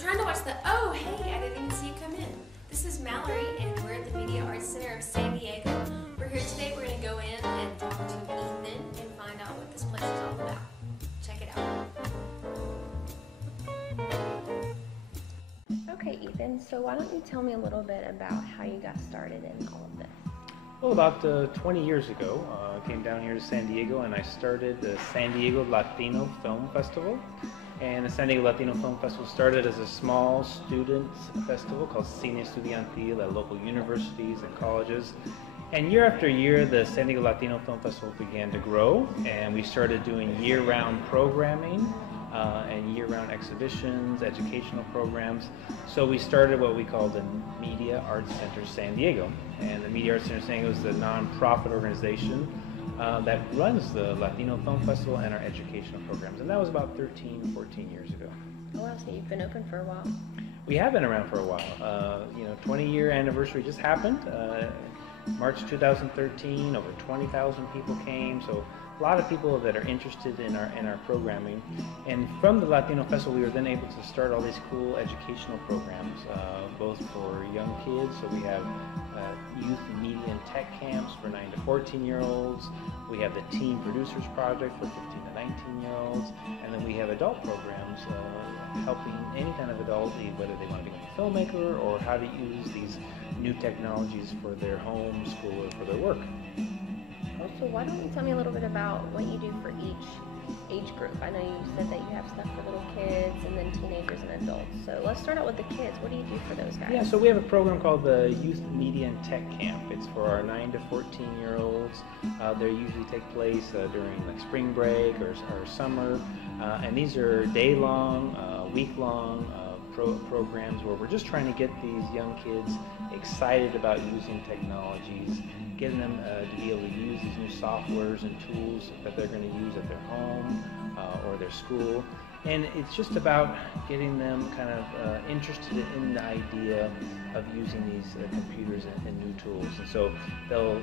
trying to watch the, oh, hey, I didn't even see you come in. This is Mallory, and we're at the Media Arts Center of San Diego. We're here today. We're going to go in and talk to Ethan and find out what this place is all about. Check it out. Okay, Ethan, so why don't you tell me a little bit about how you got started in all of this? Well, about 20 years ago, I came down here to San Diego and I started the San Diego Latino Film Festival. And the San Diego Latino Film Festival started as a small student festival called Cine Estudiantil at local universities and colleges. And year after year, the San Diego Latino Film Festival began to grow, and we started doing year-round programming and year-round exhibitions, educational programs. So we started what we called the Media Arts Center San Diego. And the Media Arts Center San Diego is the nonprofit organization that runs the Latino Film Festival and our educational programs. And that was about 13, 14 years ago. Oh, wow, so you've been open for a while. We have been around for a while. 20-year anniversary just happened. March 2013, over 20,000 people came. So a lot of people that are interested in our programming. And from the Latino Festival, we were then able to start all these cool educational programs, both for young kids. So we have youth media and tech camps for 9 to 14-year-olds. We have the Teen Producers Project for 15 to 19-year-olds. And then we have adult programs helping any kind of adult, whether they want to become a filmmaker or how to use these new technologies for their home, school, or for their work. Also, why don't you tell me a little bit about what you do for each age group? I know you said that you have stuff for little kids and then teenagers and adults. So let's start out with the kids. What do you do for those guys? Yeah, so we have a program called the Youth Media and Tech Camp. It's for our 9 to 14-year-olds. They usually take place during like spring break or summer. And these are day-long, week-long programs where we're just trying to get these young kids excited about using technologies, getting them to be able to use these new softwares and tools that they're going to use at their home or their school. And it's just about getting them kind of interested in the idea of using these computers and new tools. And so they'll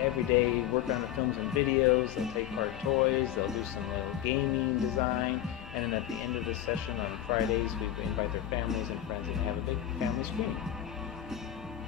every day work on the films and videos, they'll take part in toys, they'll do some little gaming design, and then at the end of the session on Fridays, we invite their families and friends and have a big family screening.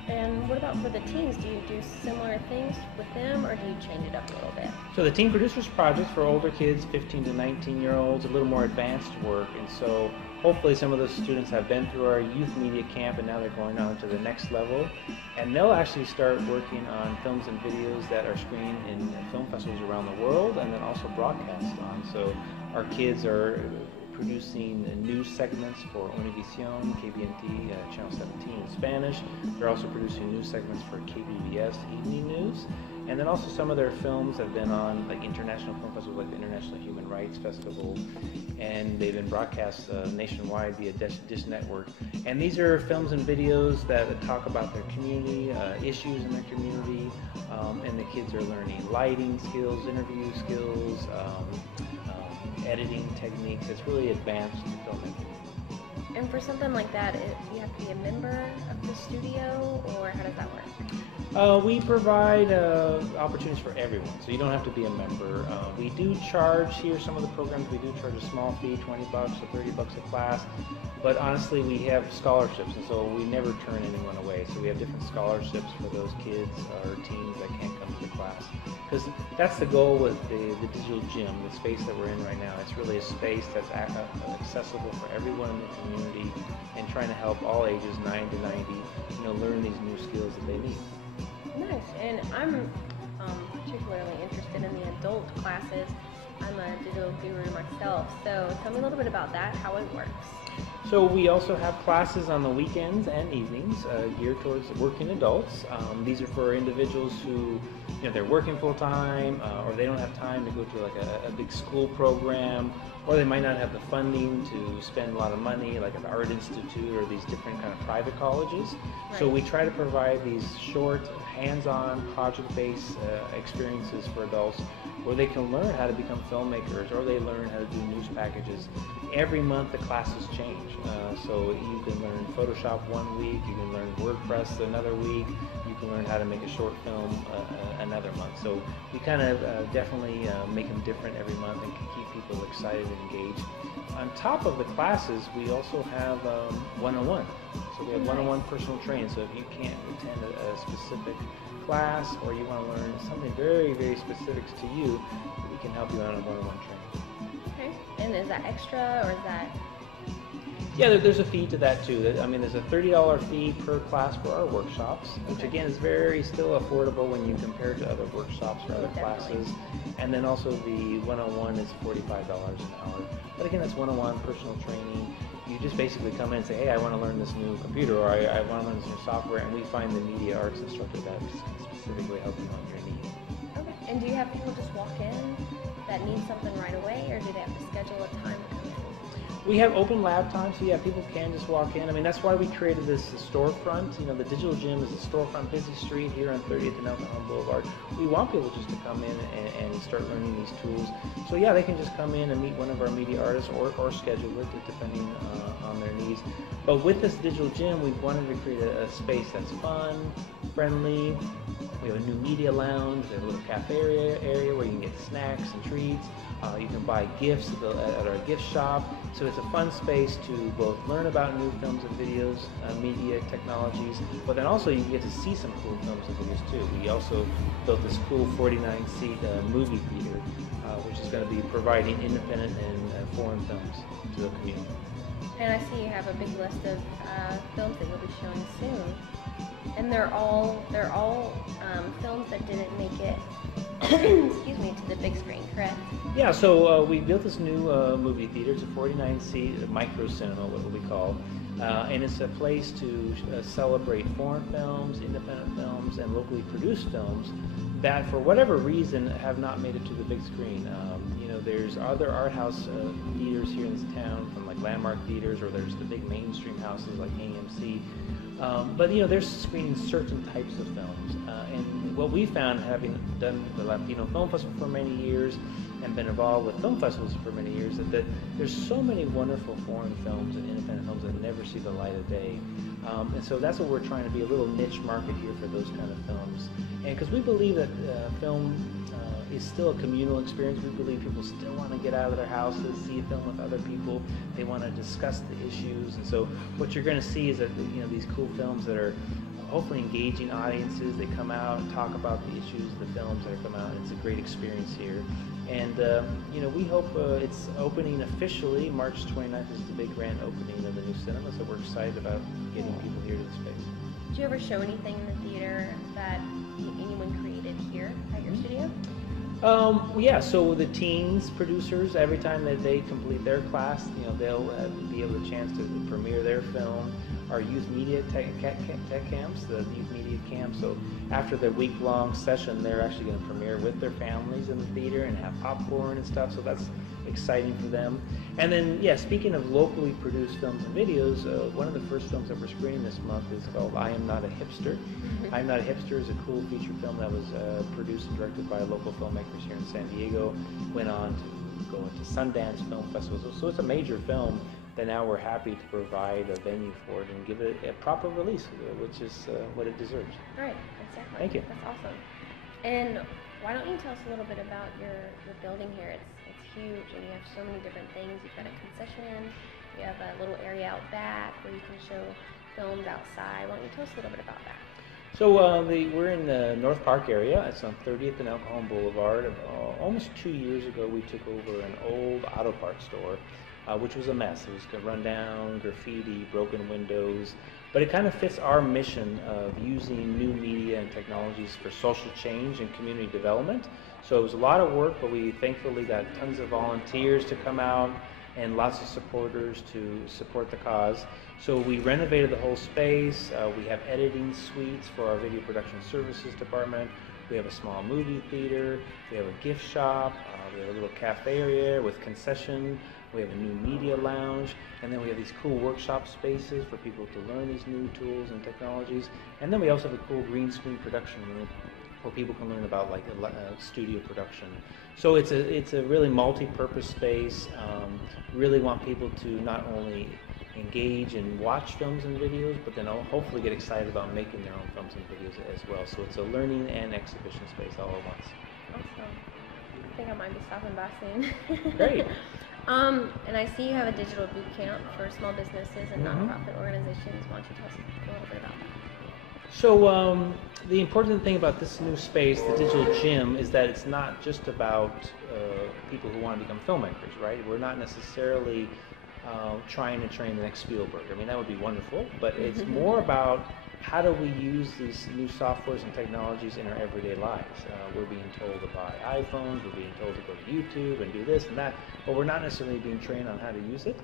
And what about for the teens? Do you do similar things with them, or do you change it up a little bit? So the Teen Producers Project for older kids, 15 to 19-year-olds, a little more advanced work. And so hopefully some of those students have been through our youth media camp and now they're going on to the next level. And they'll actually start working on films and videos that are screened in film festivals around the world and then also broadcast on. So our kids are producing news segments for Univision, KBNT, Channel 17 in Spanish. They're also producing news segments for KBBS Evening News. And then also some of their films have been on like international film festivals like the International Human Rights Festival, and they've been broadcast nationwide via Dish Network. And these are films and videos that talk about their community, issues in their community, and the kids are learning lighting skills, interview skills, editing techniques. It's really advanced filmmaking. And for something like that, do you have to be a member of the studio, or how does that work? We provide opportunities for everyone, so you don't have to be a member. We do charge here, some of the programs, we do charge a small fee, $20 or $30 a class, but honestly we have scholarships, and so we never turn anyone away. So we have different scholarships for those kids or teens that can't come to the class. Because that's the goal with the digital gym, the space that we're in right now. It's really a space that's accessible for everyone in the community and trying to help all ages, 9 to 90, learn these new skills that they need. Nice, and I'm particularly interested in the adult classes. I'm a digital guru myself, so tell me a little bit about that, how it works. So we also have classes on the weekends and evenings geared towards working adults. These are for individuals who, they're working full time, or they don't have time to go to like a big school program, or they might not have the funding to spend a lot of money, like at the Art Institute or these different kind of private colleges. Right. So we try to provide these short, hands-on, project-based experiences for adults where they can learn how to become filmmakers, or they learn how to do news packages. Every month the classes change. So you can learn Photoshop one week, you can learn WordPress another week, you can learn how to make a short film another month. So we kind of definitely make them different every month and can keep people excited and engaged. On top of the classes, we also have one-on-one. So we have one-on-one personal training. So if you can't attend a specific class or you want to learn something very, very specific to you, we can help you out on one-on-one training. Okay. And is that extra or is that? Yeah, there's a fee to that too. I mean, there's a $30 fee per class for our workshops, which again is very still affordable when you compare it to other workshops or other classes. And then also the one-on-one is $45 an hour. But again, that's one-on-one personal training. You just basically come in and say, hey, I want to learn this new computer, or I want to learn this new software, and we find the media arts instructor that specifically help you on your needs. Okay. And do you have people just walk in that need something right away, or do they have to schedule a time to come in? We have open lab time, so yeah, people can just walk in. I mean, that's why we created this storefront. You know, the digital gym is a storefront, busy street here on 30th and Cajon Blvd. We want people just to come in and start learning these tools. So yeah, they can just come in and meet one of our media artists or schedule it, depending on their needs. But with this digital gym, we wanted to create a space that's fun, friendly. We have a new media lounge. We have a little cafe area where you can get snacks and treats. You can buy gifts at our gift shop. So it's a fun space to both learn about new films and videos, media technologies, but then also you get to see some cool films and videos too. We also built this cool 49-seat movie theater, which is going to be providing independent and foreign films to the community. And I see you have a big list of films that you'll be showing soon. And they're all films that didn't make it excuse me, to the big screen, correct? Yeah, so we built this new movie theater. It's a 49-seat micro cinema, what we call, and it's a place to celebrate foreign films, independent films, and locally produced films that, for whatever reason, have not made it to the big screen. You know, there's other art house theaters here in this town, from like Landmark Theaters, or there's the big mainstream houses like AMC. But you know, there's screening certain types of films, and what we found, having done the Latino Film Festival for many years and been involved with film festivals for many years, that there's so many wonderful foreign films and independent films that never see the light of day. And so that's what we're trying to be, a little niche market here for those kind of films. And because we believe that film is still a communal experience. We believe people still want to get out of their houses, see a film with other people. They want to discuss the issues. And so what you're going to see is that, you know, these cool films that are hopefully engaging audiences, they come out and talk about the issues, the films that are come out. It's a great experience here. And, you know, we hope it's opening officially. March 29th is the big grand opening of the new cinema, so we're excited about getting people here to the space. Did you ever show anything in the theater that anyone created here at your studio? Yeah, so the teens producers, every time that they complete their class, you know, they'll be able a chance to premiere their film. Our youth media tech camps, the youth media camp, so after the week-long session, they're actually going to premiere with their families in the theater and have popcorn and stuff, so that's exciting for them. And then, yeah, speaking of locally produced films and videos, one of the first films that we're screening this month is called I Am Not a Hipster. I Am Not a Hipster is a cool feature film that was produced and directed by local filmmakers here in San Diego, went on to go into Sundance Film Festival, so it's a major film that now we're happy to provide a venue for it and give it a proper release, which is what it deserves. Right, exactly. Thank you. That's awesome. And why don't you tell us a little bit about your building here? It's huge, and you have so many different things. You've got a concession, you have a little area out back where you can show films outside. Why don't you tell us a little bit about that? So we're in the North Park area. It's on 30th and Cajon Blvd. Almost 2 years ago, we took over an old auto parts store, which was a mess. It was run down, graffiti, broken windows, but it kind of fits our mission of using new media and technologies for social change and community development. So it was a lot of work, but we thankfully got tons of volunteers to come out and lots of supporters to support the cause. So we renovated the whole space. We have editing suites for our video production services department. We have a small movie theater. We have a gift shop. We have a little cafe area with concession. We have a new media lounge. And then we have these cool workshop spaces for people to learn these new tools and technologies. And then we also have a cool green screen production room where people can learn about like studio production. So it's a really multi-purpose space. Really want people to not only engage and watch films and videos, but then hopefully get excited about making their own films and videos as well. So it's a learning and exhibition space all at once. Awesome. I think I might be stopping by soon. Great. And I see you have a digital boot camp for small businesses and nonprofit organizations. Why don't you tell us a little bit about that? So the important thing about this new space, the digital gym, is that it's not just about people who want to become filmmakers, right? We're not necessarily trying to train the next Spielberg. I mean, that would be wonderful, but it's more about how do we use these new softwares and technologies in our everyday lives. We're being told to buy iPhones, we're being told to go to YouTube and do this and that, but we're not necessarily being trained on how to use it.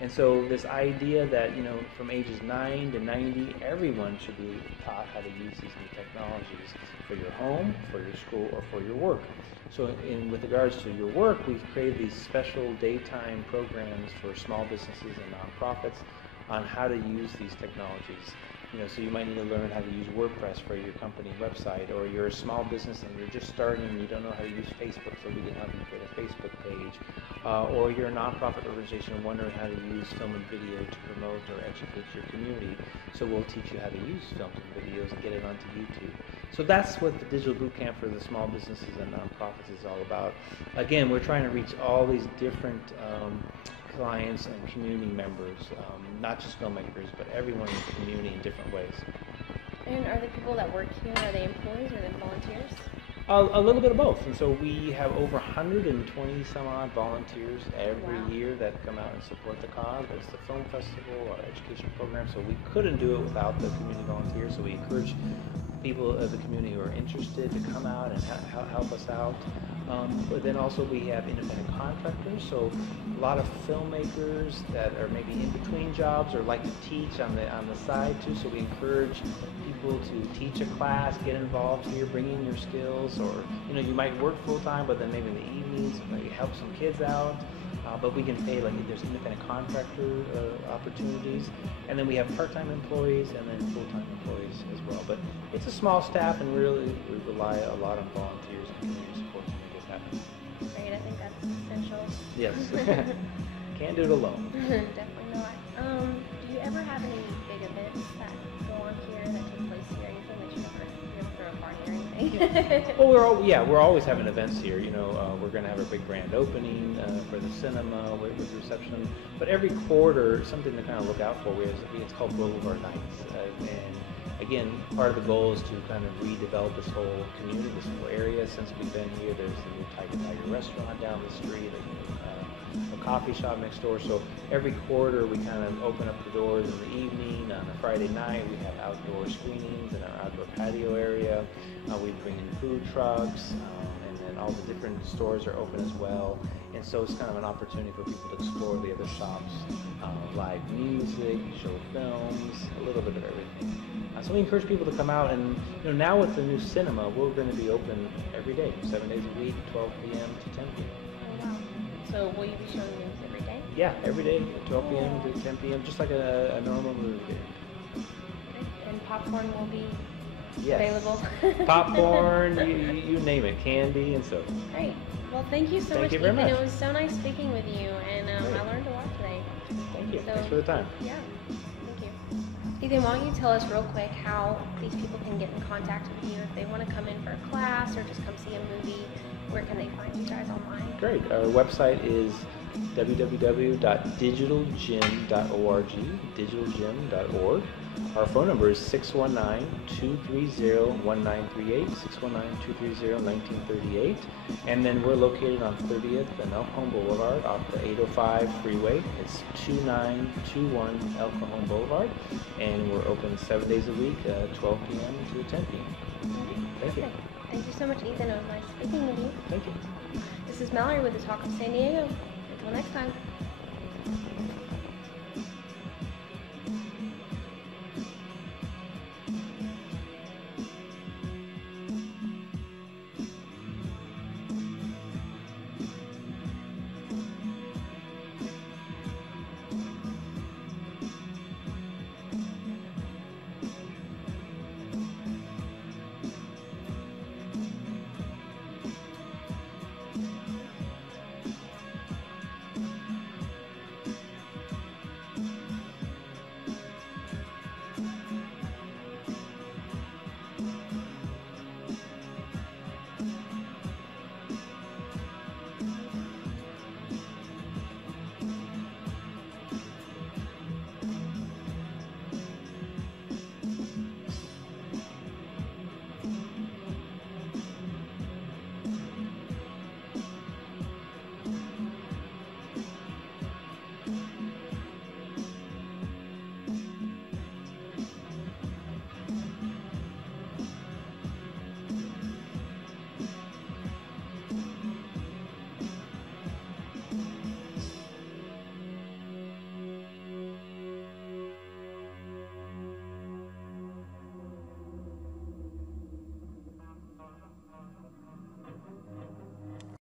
And so this idea that, you know, from ages 9 to 90, everyone should be taught how to use these new technologies for your home, for your school, or for your work. So with regards to your work, we've created these special daytime programs for small businesses and nonprofits on how to use these technologies. You know, so you might need to learn how to use WordPress for your company website, or you're a small business and you're just starting and you don't know how to use Facebook, so we can help you create a Facebook page. Or you're a nonprofit organization wondering how to use film and video to promote or educate your community, so we'll teach you how to use films and videos and get it onto YouTube. So that's what the Digital Bootcamp for the small businesses and nonprofits is all about. Again, we're trying to reach all these different clients and community members, not just filmmakers, but everyone in the community in different ways. And are the people that work here, are they employees or are they volunteers? A little bit of both. And so we have over 120 some odd volunteers every year that come out and support the cause. There's the film festival, our education program, so we couldn't do it without the community volunteers. So we encourage people of the community who are interested to come out and help us out. But then also we have independent contractors, so a lot of filmmakers that are maybe in between jobs or like to teach on the side too. So we encourage people to teach a class, get involved here, bring in your skills, or you know, you might work full time, but then maybe in the evenings maybe help some kids out. But we can pay, like, there's independent contractor opportunities, and then we have part-time employees and then full-time employees as well. But it's a small staff, and really we rely a lot on volunteers and community support to make this happen. Great, I think that's essential. Yes, can't do it alone. Definitely not. Do you ever have any big events that go on here that take place here? Anything that you ever throw a party or anything? Well, we're always having events here. You know, we're going to have a big grand opening for the cinema with reception. But every quarter, something to kind of look out for. It's called Boulevard Nights, and again, part of the goal is to kind of redevelop this whole community, this whole area. Since we've been here, there's the new Tiger restaurant down the street, a coffee shop next door. So every quarter we kind of open up the doors in the evening. On a Friday night we have outdoor screenings in our outdoor patio area. We bring in food trucks, and then all the different stores are open as well. And so it's kind of an opportunity for people to explore the other shops, live music, show films, a little bit of everything. So we encourage people to come out, and you know, now with the new cinema, we're going to be open every day, 7 days a week, 12 p.m. to 10 p.m. Oh, wow. So will you be showing movies every day? Yeah, every day, 12 p.m. to 10 p.m., just like a normal movie day. And popcorn will be Yes. available? Popcorn, you name it, candy, and so. Great. Well, thank you so much, you very Ethan. much. It was so nice speaking with you, and I learned a lot today. Thank you. So, Thanks for the time. Yeah, thank you. Ethan, why don't you tell us real quick how these people can get in contact with you if they want to come in for a class or just come see a movie? Where can they find you guys online? Great. Our website is www.digitalgym.org, digitalgym.org. Our phone number is 619-230-1938, 619-230-1938. And then we're located on 30th and El Cajon Boulevard off the 805 freeway. It's 2921 El Cajon Boulevard. And we're open 7 days a week, 12 p.m. to 10 p.m. Thank you. Thank you so much, Ethan. It was nice speaking with you. Thank you. This is Mallory with the Talk of San Diego. Until next time.